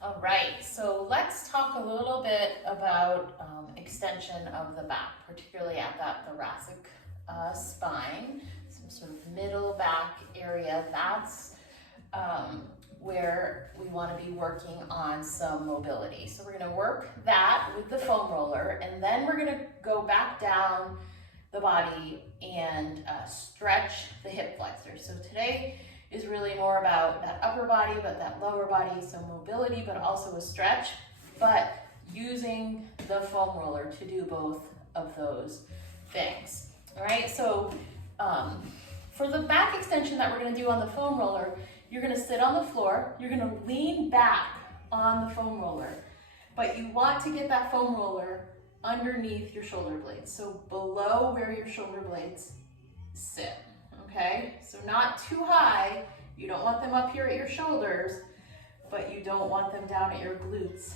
All right, so let's talk a little bit about extension of the back, particularly at that thoracic spine, some sort of middle back area. That's where we want to be working on some mobility. So we're going to work that with the foam roller, and then we're going to go back down the body and stretch the hip flexors. So today is really more about that upper body, but that lower body, so mobility, but also a stretch, but using the foam roller to do both of those things. All right, so for the back extension that we're gonna do on the foam roller, you're gonna sit on the floor, you're gonna lean back on the foam roller, but you want to get that foam roller underneath your shoulder blades, so below where your shoulder blades sit. Okay, so not too high. You don't want them up here at your shoulders, but you don't want them down at your glutes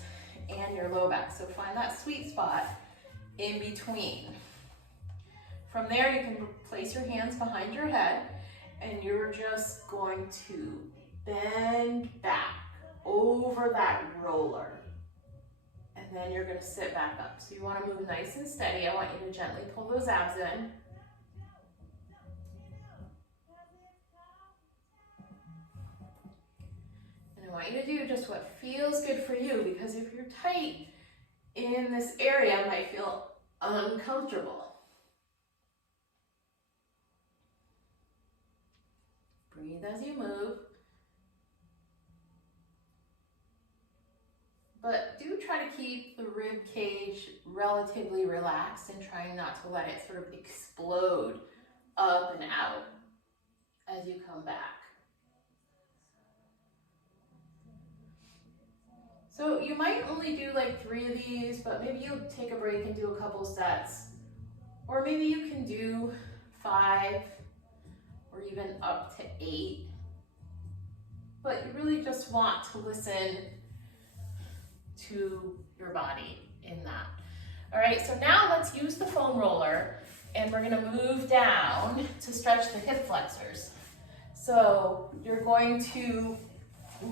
and your low back. So find that sweet spot in between. From there, you can place your hands behind your head, and you're just going to bend back over that roller. And then you're going to sit back up. So you want to move nice and steady. I want you to gently pull those abs in. I want you to do just what feels good for you, because if you're tight in this area, it might feel uncomfortable. Breathe as you move. But do try to keep the rib cage relatively relaxed and trying not to let it sort of explode up and out as you come back. So you might only do like 3 of these, but maybe you'll take a break and do a couple sets. Or maybe you can do 5 or even up to 8. But you really just want to listen to your body in that. All right, so now let's use the foam roller, and we're gonna move down to stretch the hip flexors. So you're going to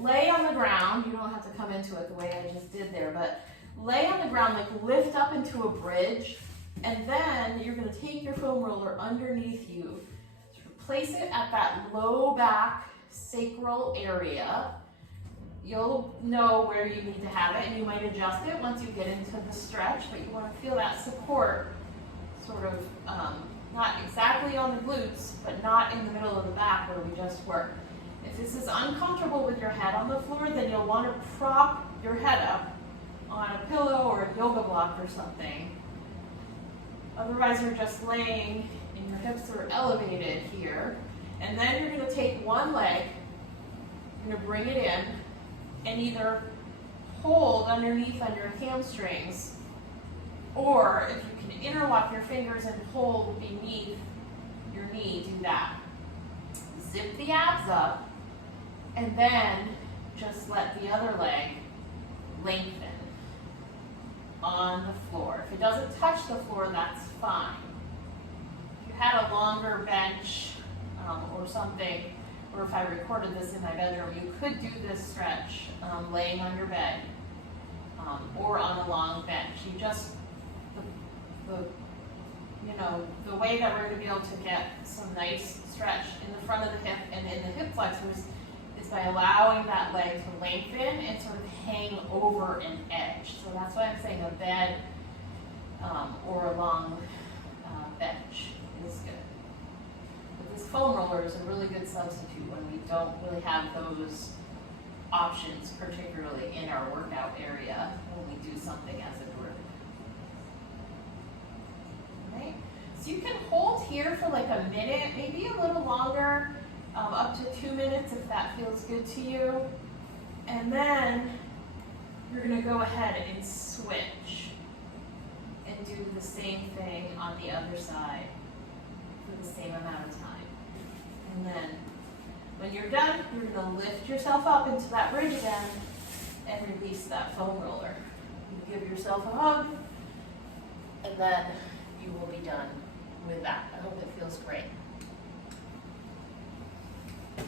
lay on the ground. You don't have to come into it the way I just did there, but lay on the ground, like lift up into a bridge, and then you're gonna take your foam roller underneath you, sort of place it at that low back sacral area. You'll know where you need to have it, and you might adjust it once you get into the stretch, but you wanna feel that support sort of, not exactly on the glutes, but not in the middle of the back where we just worked. If this is uncomfortable with your head on the floor, then you'll want to prop your head up on a pillow or a yoga block or something. Otherwise, you're just laying and your hips are elevated here. And then you're going to take one leg, you're going to bring it in, and either hold underneath on your hamstrings, or if you can interlock your fingers and hold beneath your knee, do that. Zip the abs up, and then just let the other leg lengthen on the floor. If it doesn't touch the floor, that's fine. If you had a longer bench or something, or if I recorded this in my bedroom, you could do this stretch laying on your bed or on a long bench. You just, the way that we're going to be able to get some nice stretch in the front of the hip and in the hip flexors is by allowing that leg to lengthen and sort of hang over an edge. So that's why I'm saying a bed or a long bench is good. But this foam roller is a really good substitute when we don't really have those options, particularly in our workout area when we do something as a group. Right? So you can hold here for like a minute, maybe a little longer, up to 2 minutes if that feels good to you. And then you're going to go ahead and switch and do the same thing on the other side for the same amount of time. And then when you're done, you're going to lift yourself up into that bridge again and release that foam roller. You give yourself a hug, and then you will be done with that. I hope it feels great.